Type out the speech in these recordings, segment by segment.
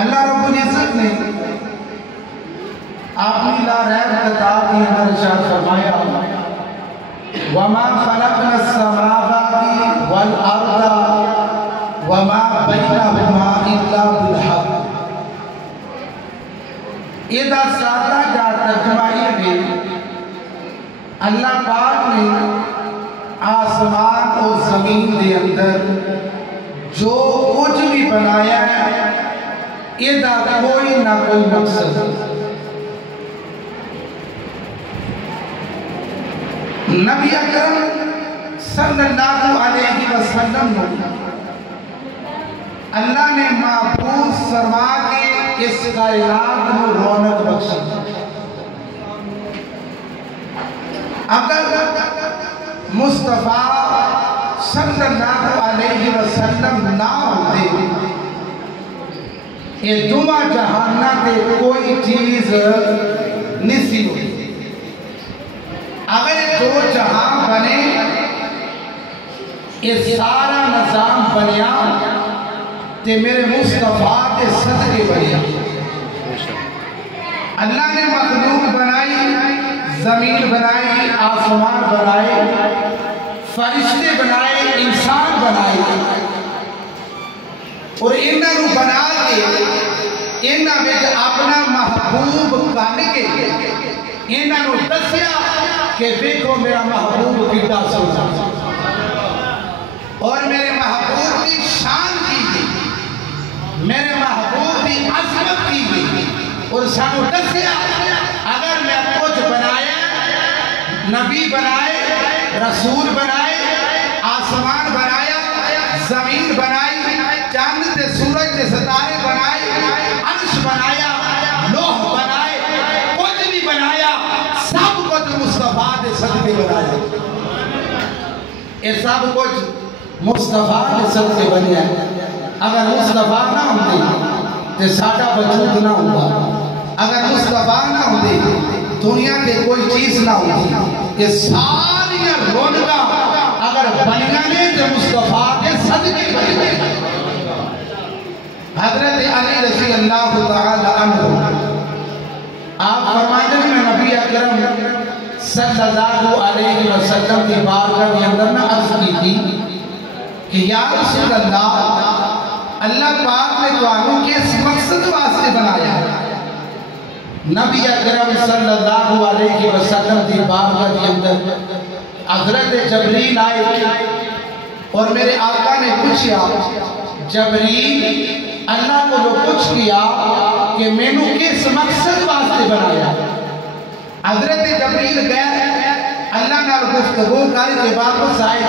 اللہ رب العزت نے اپنی لا ریب کتاب کے اندر ارشاد فرمایا وَمَا خَلَقْنَا السَّمَاوَاتِ وَالْأَرْضَ وَمَا بَيْنَهُمَا إِلَّا بِالْحَقِّ۔ یہ دا سادہ جا ترجمہ یہ ہے اللہ پاک نے آسمان اور زمین دے اندر جو کچھ بھی بنایا ہے یہ دا کوئی نہ کوئی مقصد نبی اکرم صلی اللہ علیہ وسلم اللہ نے محفوظ فرما کے اس کائنات میں رونق بخشی۔ اگر مصطفیٰ صلی اللہ علیہ وسلم نہ ہوتے یہ دمہ جہانہ تے کوئی چیز نہیں ہوتی۔ اگر دو جہاں بنے یہ سارا نظام بنیا تے میرے مصطفیٰ کے صدقے بنیا۔ اللہ نے مخلوق بنائی، زمین بنائی، آسمان بنائے، فرشتے بنائے، انسان بنائے اور انہاں نو بنا کے انہاں وچ اپنا محبوب کن کے انہاں نو دسیا کہ دیکھو میرا محبوب کتنا سوچا اور میرے محبوب کی شان کی گئی، میرے محبوب کی عظمت کی گئی اور سانو دسیا اگر میں کچھ بنایا، نبی بنائے، رسول بنائے، آسمان بنایا، زمین بنائی، چاند تے سورج تے ستارے بنائے، عرش بنایا، لوح بنائے، کچھ بھی بنایا، سب کچھ مصطفیٰ دے صدقے بنایا۔ یہ سب کچھ مصطفیٰ دے صدقے بنیا۔ اگر مصطفیٰ نہ ہوتے تو ساڈا وجود نہ ہوگا، اگر مصطفیٰ نہ ہوتے دنیا کے کوئی چیز نہ ہوتی۔ یہ ساری رونقاں اگر بنیاں نے تو مصطفیٰ کے صدقے بنیا۔ حضرت علی رضی اللہ تعالی عنہ آپ فرماتے ہیں میں نبی اکرم صلی اللہ علیہ وسلم کی بارگاہ کے اندر میں عرض کی تھی کہ یا رسول اللہ پاک نے توانوں کس مقصد واسطے بنایا ہے؟ نبی اکرم صلی اللہ علیہ وسلم کی بارگاہ کے اندر حضرت جبریل آئے اور میرے آقا نے پوچھا جبریل اللہ کو جو کچھ کیا کہ میں نے کس مقصد واسطے بنایا؟ حضرت جبریل گئے اللہ نے گفتگو کر کے واپس آئے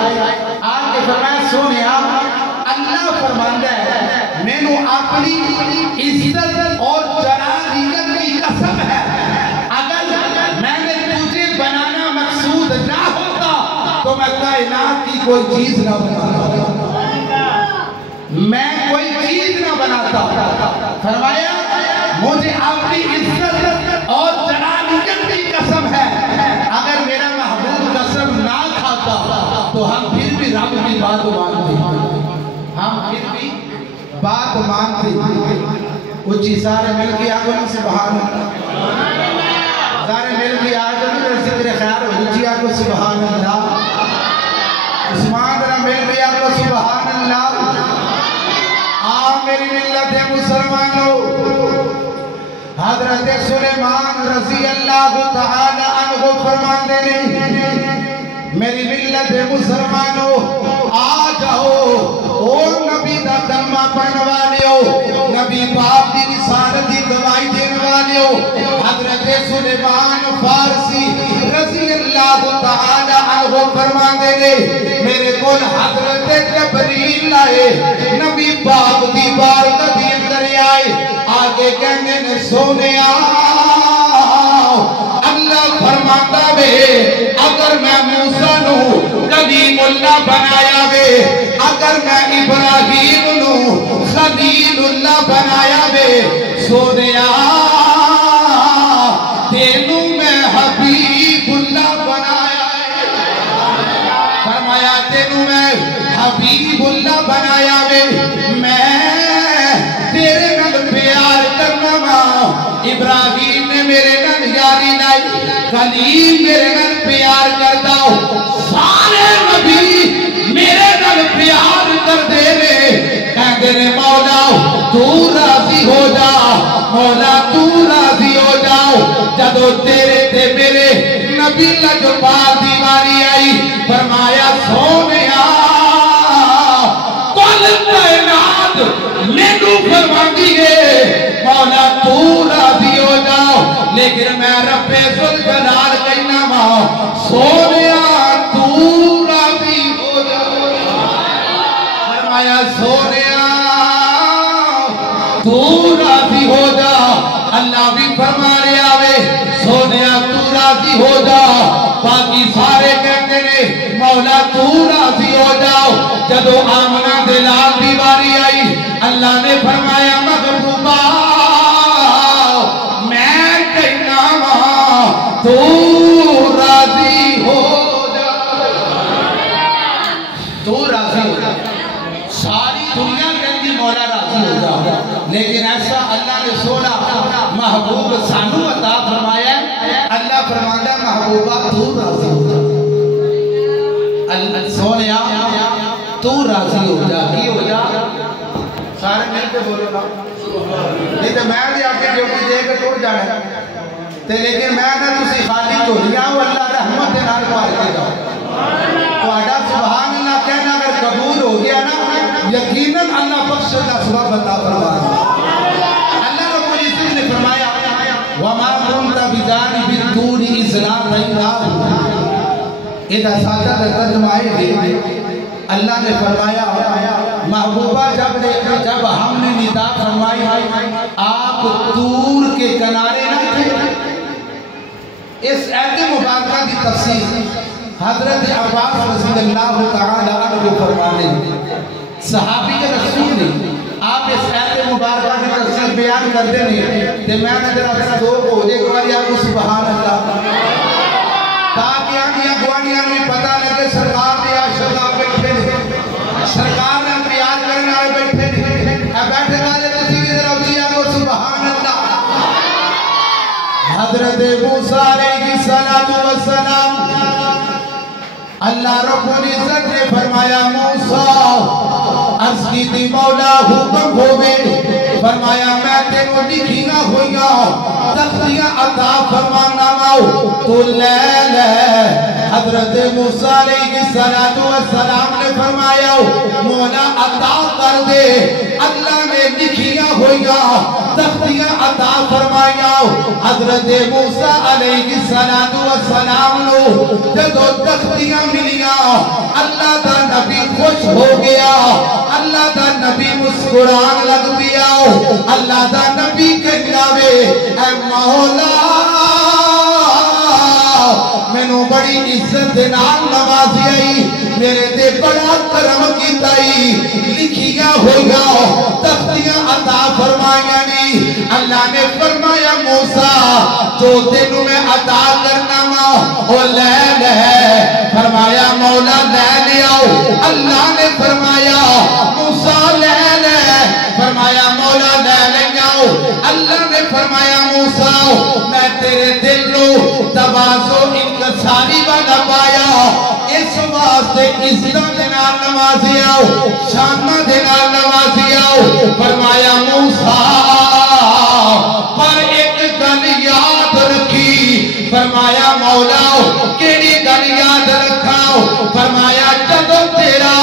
آج کے فرمایا سونے اللہ فرماندہ ہے میں نے اپنی عزت اور جلالت کی قسم ہے اگر میں نے تجھے بنانا مقصود نہ ہوتا تو میں کائنات کی کوئی چیز نہ بناتا، میں کوئی چیز نہ بناتا۔ فرمایا مجھے اپنی عزت اور جلالت کی قسم ہے اگر میرا محبوب قسم نہ کھاتا تو ہم پھر بھی رب کی بات مانتے، ہم پھر بھی بات مانتے۔ اچھی سارے مل کے آگے سبحان اللہ، سارے مل کے آگے ذکر خیر اچھی آگے سبحان اللہ، عثمان ذرا مل کے آگے سبحان اللہ۔ میری ملت مسلمانوں حضرت سلیمان رضی اللہ تعالی عنہ فرماتے ہیں میری ملت مسلمانوں آ جاؤ اور نبی دا کلمہ پڑھنے والے ہو، نبی باپ دی رسالت دی گواہی دینے والے ہو۔ حضرت سلیمان فارسی رضی اللہ تعالی عنہ فرماتے ہیں میرے کول حضرت جبریل لائے نبی باپ دی بارگاہ دی اندر آئے آگے کہنے نے سونے اللہ فرماتا بے اگر میں موسیٰ نو کلیم اللہ بنایا بے اگر میں ابراہیم نو خلیل اللہ بنایا بے سونے تینوں میں حبیب اللہ بنایا فرمایا تینوں میں حبیب اللہ بنایا بے میں تیرے نال پیار میرے نال یاری لائی کلیم میرے نال پیار کردا سارے نبی میرے نال پیار کر دے رے کہندے نے مولا تو راضی ہو جا مولا تو راضی ہو جاؤ جدو تیرے تے میرے نبی لجپال دی واری آئی فرمایا سونیا کل کائنات مینوں فرماندی ہے مولا تو راضی ہو جاؤ لیکن میں رب ذوالجلال کہنا وا سونیا تو راضی ہو جا فرمایا سونیا تو راضی ہو جا اللہ بھی فرما رہا ہے سونیا تو راضی ہو جا باقی سارے کہتے نے مولا تو راضی ہو جاؤ جدو آمنہ دلال دیواری آئی اللہ نے فرمایا محبوبہ میں کہنا وہاں تو راضی ہو جا تو راضی ہو جا ساری دنیا کہتی مولا راضی ہو جا لیکن ایسا اللہ نے سونا محبوب سانو عطا فرمایا اللہ فرمایا محبوبہ تو راضی ہو جا سونیا تو راضی ہو جا کی ہو جا سارے مل کے بولو نا نہیں تو میں بھی آکے ڈیوٹی دے کے توڑ جانا لیکن میں نہ تسی خالی تو لیا ہوں اللہ رحمت نال پار کے جاؤ تو آڈا سبحان اللہ کہنا اگر قبول ہو گیا نا یقیناً اللہ بخش کا سبب عطا فرمایا اللہ رب العزت نے فرمایا وَمَا كُنْتَ بِجَانِبِ الطُّورِ إِذْ نَادَيْنَاهُ ادھا ساتھا ترجمہ آئے گی اللہ نے فرمایا محبوبہ جب ہم نے ندا فرمائی آپ طور کے کنارے نہ تھے اس آیت مبارکہ کی تفسیر حضرت عباس رضی اللہ تعالی عنہ فرمانے صحابی رسول نے آپ اس آیت مبارکہ کی تفسیر بیان کر دینے کہ میں نظر اپنا دو کو ایک بار یا کو سبحان اللہ تاکہ آنیا گوانیاں میں پتہ لگے سرکار نے آشدہ بیٹھے سرکار نے پیار کرنے آئے بیٹھے بیٹھے والے تصویر ذرا دیا کو سبحان اللہ حضرت موسیٰ علیہ السلام اللہ رب العزت نے فرمایا موسیٰ عرض کی تھی مولا حکم ہوئے فرمایا میں تینوں لکھینا ہوئیا تختیاں عطا فرمانا ماؤ تو لے لے حضرت موسیٰ علیہ السلام نے فرمایا مولا عطا کر دے اللہ نے لکھیاں ہوئیا تختیاں عطا فرمایا حضرت موسیٰ علیہ السلام نو جدو تختیاں ملیا اللہ دا نبی خوش ہو گیا اللہ دا نبی مسکران لگ دیا اللہ دا نبی کہنا وے اے مولا میں نو بڑی عزت نال نوازی آئی میرے دے بڑا کرم کیتائی لکھیا ہوگا تختیاں عطا فرمایا نہیں اللہ نے فرمایا موسیٰ جو تینوں میں عطا کرنا ماں او لے لے فرمایا مولا لے لیاؤ اللہ نے فرمایا موسیٰ لے لے فرمایا مولا لے لیاؤ اللہ نے فرمایا موسیٰ میں تیرے دل لو توازو انکساری والا پایا اس واسطے عزت دنال نوازی آؤ شانہ دنال نوازی آؤ فرمایا موسیٰ پر ایک گل یاد رکھی فرمایا مولا کیڑی گل یاد رکھاؤ فرمایا جدو تیرا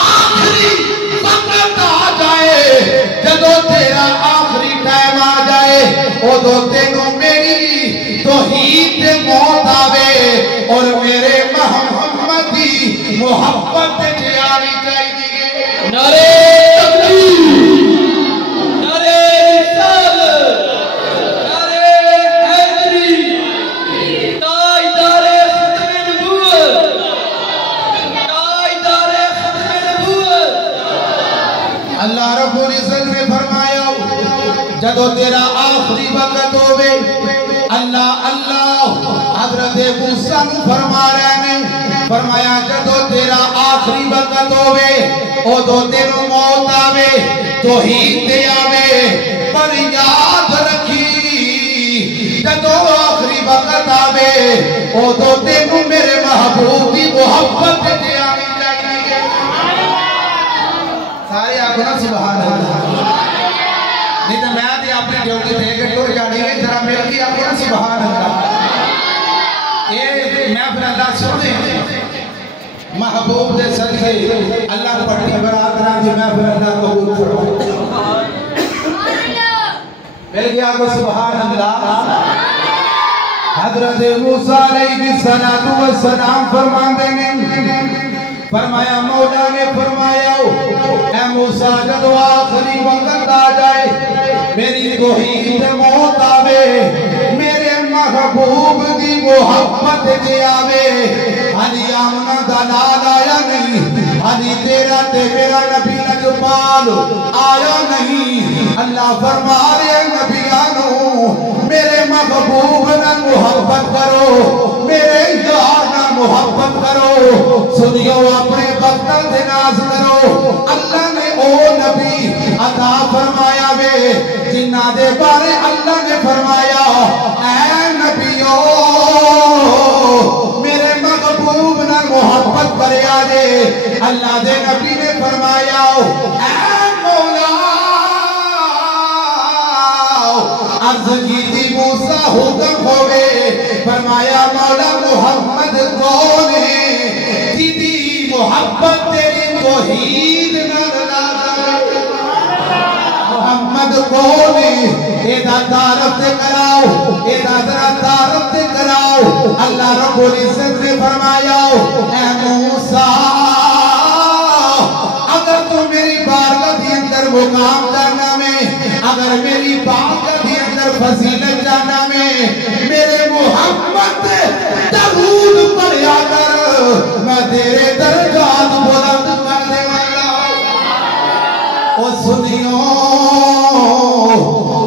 آخری وقت آ جائے جدو تیرا آخری ٹائم آ جائے او دو تینوں میری توحید موت آوے اور میرے محمدی محبت جیاری چاہیے نعرہ تکبیر نعرہ رسالت نعرہ حیدری تاجدار ختم نبوت تاجدار ختم نبوت اللہ رب العزت نے فرمایا جدو تیرا آخری وقت ہوئے اللہ حضرت موسیٰ فرما رہے ہیں فرمایا جدو تیرا آخری وقت ہوئے او دو تینوں موت آوے توحید دے آوے پر یاد رکھی جدو آخری وقت آوے او تو تینوں میرے محبوب کی محبت دے آنی چاہیے سارے آگو نا سبحان اللہ نہیں تو میں دے اپنے ڈیوٹی دے کے ٹور جانے گے ذرا مل کی آگو نا سبحان اللہ اے میں پھر اللہ سنے محبوب دے صدقے اللہ پڑھنی برادران دی میں پھر اللہ قبول کروں مل گیا کو سبحان اللہ حضرت موسیٰ علیہ السلام فرماندے نے فرمایا مولا نے فرمایا اے موسیٰ جب آخری وقت آ جائے میری توحید موت آوے میرے محبوب کی محبت دے آوے علی آمنا دلال آیا نہیں علی تیرا تے میرا نبی لجپال آیا نہیں اللہ فرما رہے نبیانو میرے محبوب نہ محبت کرو میرے یار نہ محبت کرو سنیو اپنے بطل دے ناز کرو اللہ نے او نبی عطا فرمایا وے جنہ دے بارے اللہ نے فرمایا اے نبیو میرے محبوب نہ محبت کرے آجے اللہ دے نبی نے فرمایا اے مولا عرض جیتی موسیٰ حکم ہوئے فرمایا مولا محمد کون ہے جیتی محبت تیری توحید نہ محمد کون ہے ایدہ تعارف سے کراؤ ایدہ ذرا تعارف سے کراؤ اللہ رب العزت نے فرمایا اے موسیٰ اگر تو میری بارگاہ کے اندر مقام جانا میں اگر میری بارگاہ کے اندر فضیلت جانا میں میرے محمد درود پڑھیا کر میں تیرے درجات بلند کر دے والا او سنیو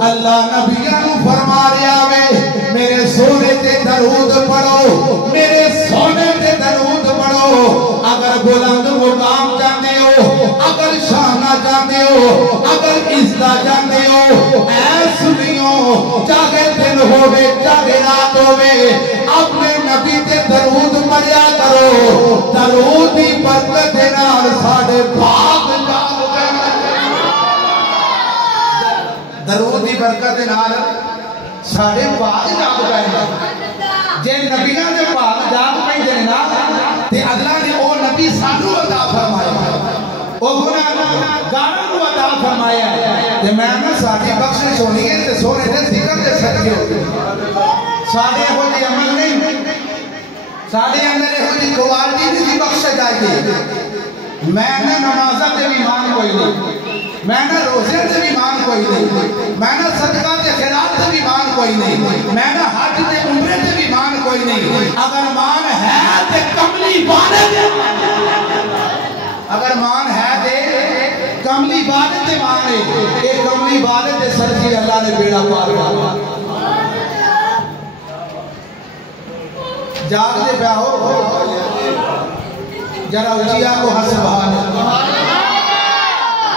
اللہ نبیانو فرما رہا ہے میرے سونے تے درود پڑھو میرے سونے تے درود پڑھو اگر بلند مقام جانے ہو اگر شانہ جانے ہو اگر عزت جانے ہو اے سنیو چاہے دن ہوئے چاہے رات ہوئے اپنے نبی تے درود پڑھیا کرو درود ہی برکت دینا ساڑھے بھاگ جاؤ درود دی برکت نال ساڑھے باغ جاگ گئے جے نبیوں نے باغ جاگ پہ دینا تے اللہ نے او نبی سانو عطا فرمایا او گناہ گاروں کو عطا فرمایا تے میں نہ ساتھی بخشش ہونی ہے تے سونے دے ذکر دے سکتے ہو ساڑھے ہو جی عمل نہیں ساڑھے اندر ہو جی کوالٹی نہیں بخش جائے میں نہ نمازہ تے بھی مان کوئی نہیں میں نہ روزے سے بھی مان کوئی نہیں میں نہ صدقہ سے خیرات سے بھی مان کوئی نہیں میں نہ حج سے عمرے سے بھی مان کوئی نہیں اگر مان ہے تے کملی عبادت اگر مان ہے تے کملی عبادت تے مان ہے ایک کملی عبادت تے سرکی اللہ نے بیڑا پار کیا جاگ دے پہ ہو جرا اچھیا کو حسبان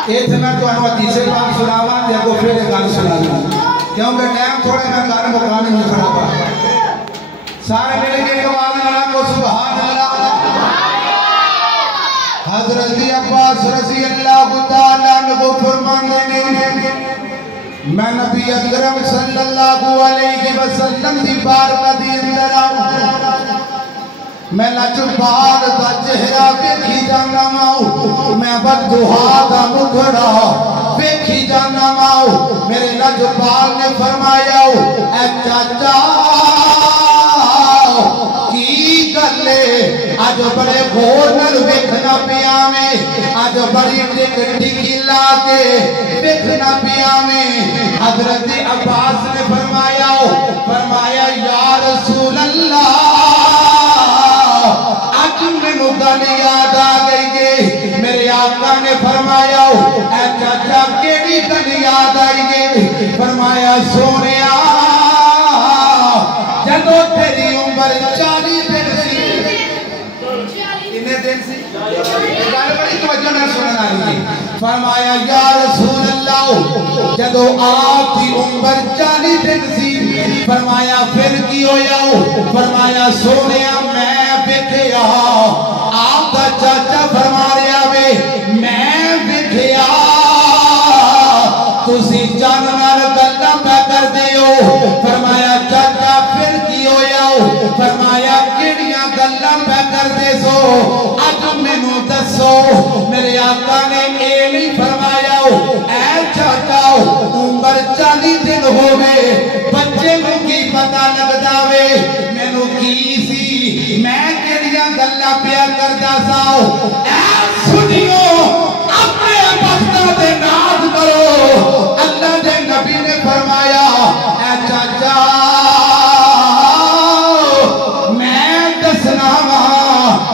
ایک میں تو انہوں تیسرے پاک سناوا یا کو پھر ایک گان سنا لوں کیونکہ ٹائم تھوڑے میں گانے مقامی نہیں کھڑا پا سارے ملے کے کمال اللہ کو سبحان اللہ حضرت عباس رضی اللہ تعالیٰ عنہ فرمانے نے میں نبی اکرم صلی اللہ علیہ وسلم دی بارگاہ دی اندر آؤں میں لجپال دا چہرہ ویکھی جانا ماؤ میں بددعا دا مکھڑا ویکھی جانا ماؤ میرے لجپال نے فرمایا اے چاچا کی گلے آج بڑے غور نل ویکھنا پیا میں آج بڑی ٹکی لا کے ویکھنا پیا میں حضرت عباس نے فرمایا یا رسول اللہ میں گل یاد آ گئی گے میرے آقا نے فرمایا اے چاچا کیڑی گل یاد آئی گے فرمایا سونیا جدو تیری عمر 40 دن سی کتنے دن سی گل بڑی توجہ نہ سننا ہے فرمایا یا رسول اللہ جدو آپ کی عمر 40 دن سی فرمایا پھر کی ہو جاؤ فرمایا سونیا میں بکھیا آپ کا چاچا فرما رہا وے میں بکھیا تسی جاننال گلہ پہ کر دیو فرمایا چاچا پھر کی ہو جاؤ فرمایا کڑیاں گلہ پہ کر دے سو اج مینوں دسو میرے آقا نے اے نہیں فرمایا اے چاچا عمر 40 دن ہوئے بچے کو کی پتہ لگ داوے مینوں کی سی میں کڑیاں گلہ پیا کردا ساؤ اے سنیو اپنے بختہ دے ناز کرو اللہ دے نبی نے فرمایا اے چاچا میں دسنا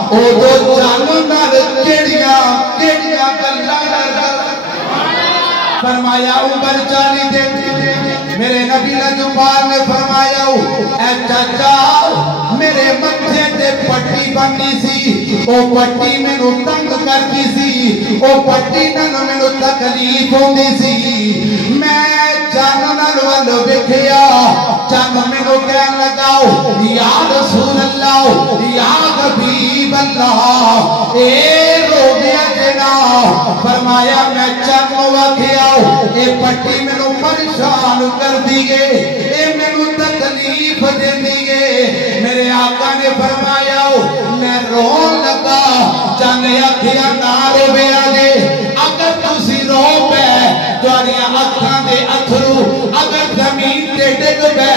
او دو جانوں نال کیڑیاں گلاں فرمایا عمر 40 دن میرے نبی لجپال نے فرمایا اے چاچا میرے متھے تے پٹی بنی سی او پٹی مینوں تنگ کرتی سی او پٹی نال مینوں تکلیف ہوندی سی میں جان نال ول ویکھیا جان مینوں کہن لگا یا رسول اللہ یا حبیب اللہ اے رو گیا جنا فرمایا میں چن وکھیا اے پٹی مینوں پریشان کر دیے اے مینوں تکلیف دے دیے میرے آقا نے فرمایا میں رون لگا چاہنے اکھیاں نہ روے آگے اگر تسی رو پہ تواریاں اکھاں دے اتھرو اگر زمین دے ڈگ پہ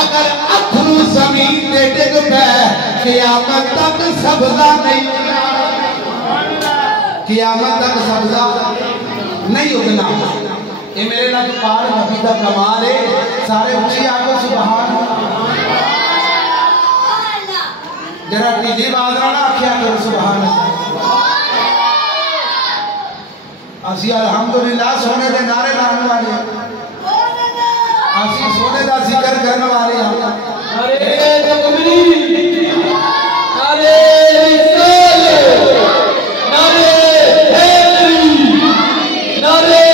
اگر اتھرو زمین دے ڈگ پہ قیامت تک سبزہ نہیں قیامت تک سبزہ نہیں اگنا یہ میرے لئے پار نبی دا کمال ہے سارے اچھی آگو سبحان جرہ تیجی بازرانا کیا کرو سبحان اسی الحمدللہ سونے دے نعرے لانے والے اسی سونے دا ذکر کرنے والے نعرے تکبیر نعرے رسالت نعرے حیدری نعرے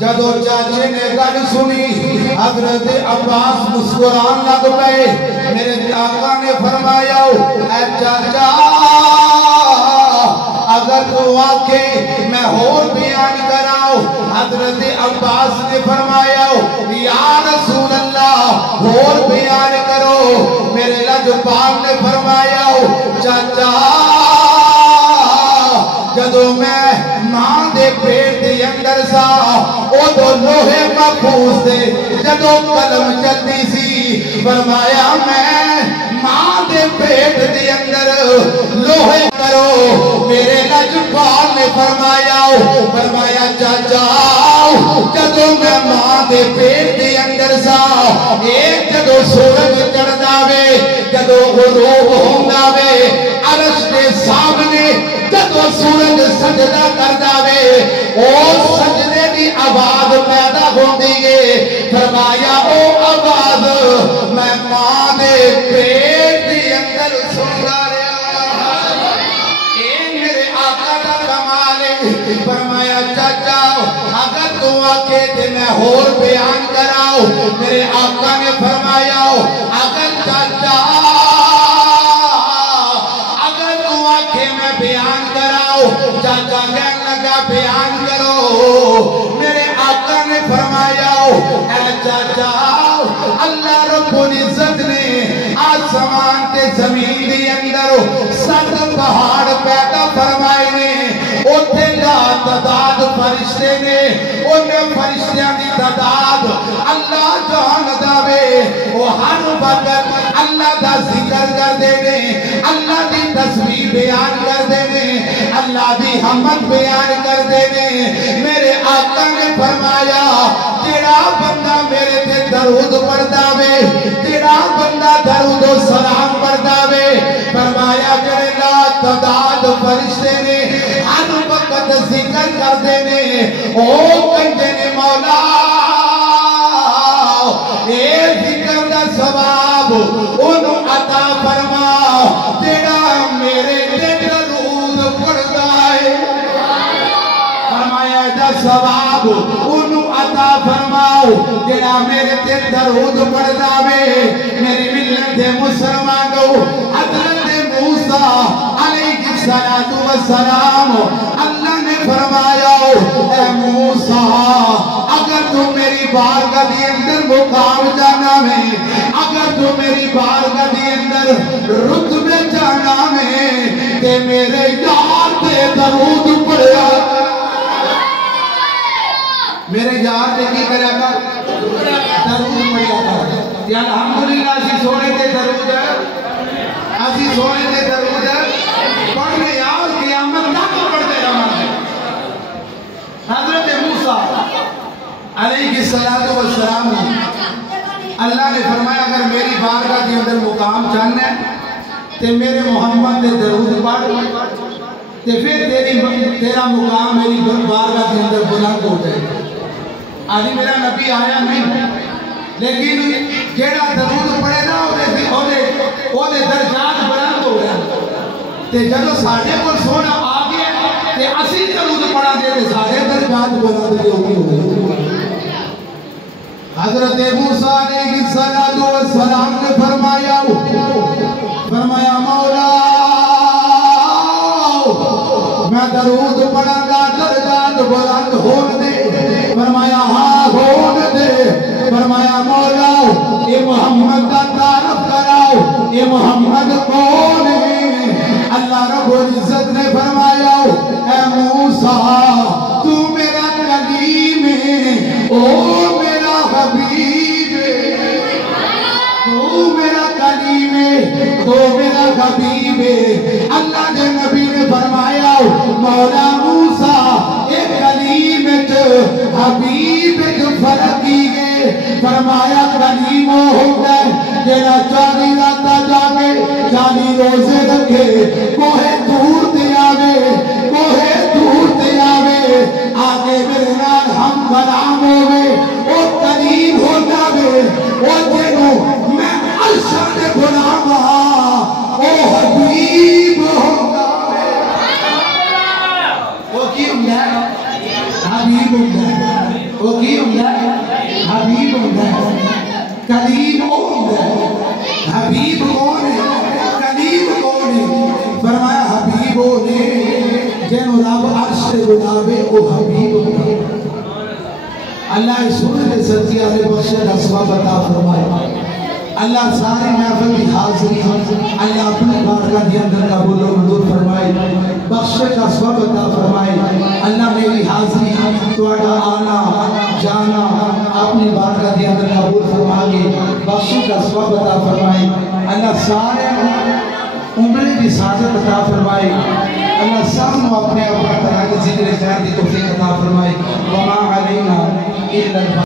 جدو چاچے نے گل سنی حضرت عباس مسکران لگ پئے میرے آقا نے فرمایا اے چاچا اگر تو آکے میں اور بیان کراؤ حضرت عباس نے فرمایا یا رسول اللہ اور بیان کرو میرے لجپال نے فرمایا چاچا جدو میں ماں دے پیٹ دے اندر سا او دو لوہے محفوظ دے جدو قلم چلتی سی فرمایا میں ماں دے پیٹ دے اندر لوہے کرو میرے لجپال نے فرمایا چاچا جدو میں ماں دے پیٹ دے اندر سا ایک جدو سورج چڑھ داوے جدو غروب ہوں داوے عرش دے سامنے جدو سورج سجدہ کر داوے او سجدے دی آواز پیدا ہو دیئے فرمایا او آواز میں ماں دے پیٹ دی اندر سن رہا اے میرے آقا دا کمال ہے فرمایا چاچا اگر تو آکے تے میں اور بیان کراؤ میرے آقا نے فرمایا اگر چاچا بیان کراؤ چاچا کہنے لگا بیان کرو میرے آقا نے فرمایا اے چاچا اللہ رب العزت نے آسمان تے زمین دی اندر 7 پہاڑ پیدا فرمائے نے اوتھے لا تعداد فرشتے نے انہیں فرشتیاں دی تعداد اللہ جان داوے وہ ہر وقت اللہ دا ذکر کر دینے اللہ دی تصویر بیان کر دینے اللہ دی حمد بیان کر دینے میرے آقا نے فرمایا تیرا بندہ میرے تے درود پڑھ داوے تیرا بندہ درود و سلام پڑھ داوے فرمایا جڑے لا تعداد فرشتے نے ہر وقت ذکر کر دینے او کہتے نے مولا اے ذکر دا ثواب انہوں عطا فرما جیڑا میرے تے درود پڑھتا ہے فرمایا دا ثواب انہوں عطا فرماؤ جیڑا میرے تے درود پڑھتا ہے میری ملت مسلمانوں حضرت موسیٰ علیہ السلام اللہ نے فرمایا اے موسیٰ اگر تو میری بارگاہ دی اندر مقام جانا میں اگر تو میری بارگاہ دی اندر رتبے جانا میں تے میرے یار تے درود پڑھیا میرے یار تے کی کریا کر درود پڑھیا کر یا الحمدللہ اسی سونے تے درود اسی سونے تے درود پڑھنے یار قیامت تک پڑھتے رہنا حضرت موسیٰ علیہ السلام اللہ نے فرمایا اگر میری بارگاہ کے اندر مقام چاہنا ہے تے میرے محمد نے درود پڑھ تے پھر تیرا مقام میری بارگاہ کے اندر بلند ہو جائے آج میرا نبی آیا نہیں لیکن جیڑا درود پڑھے نا وہ درجات بلند ہو گیا تے جدو ساڑھے کو سونا آ گیا تے اسی درود پڑھا دے تے ساڑھے درجات بلند ہو گئے حضرت موسیٰ علیہ السلام نے فرمایا مولا میں درود پڑھا گا درجات بلند ہون دے فرمایا ہاں ہون دے فرمایا مولا اے محمد کا تعارف کراؤ اے محمد کون ہے اللہ رب العزت نے فرمایا اے موسیٰ تو میرا کلیم ہے او میرا حبیب ہے تو میرا کلیم ہے تو میرا حبیب ہے اللہ نے نبی نے فرمایا مولا موسیٰ اے کلیم حبیب فرق کی گئے فرمایا کلیم ہو گئے جینا 40 راتہ جاگے 40 روزے رکھے کوہے دور تے آوے آگے میرے نال ہم غلام ہوئے او کلیم ہو جاوے او جنو میں عرشہ نے غلام او حبیب ہو جاوے وہ کی ہوں حبیب ہوں وہ کی ہوں حبیب ہوں کلیم ہوں حبیب کون ہے کلیم کون ہے فرمایا حبیب نے جنہوں رب عرش سے بناوے او حبیب ہوں اللہ سورت صدقی علیہ بخشد اسباب عطا فرمائے اللہ سارے محفل کی حاضری اللہ اپنے بارگاہ کے اندر قبول و منظور فرمائے بخشش کا سبب عطا فرمائے اللہ میری حاضری تواڈا آنا جانا اپنے بارگاہ کے اندر قبول فرمائے بخشش کا سبب عطا فرمائے اللہ سارے عمرے کی سعادت عطا فرمائے اللہ سب کو اپنے اوپر طرح کے ذکر خیر دی توفیق عطا فرمائے وما علینا الا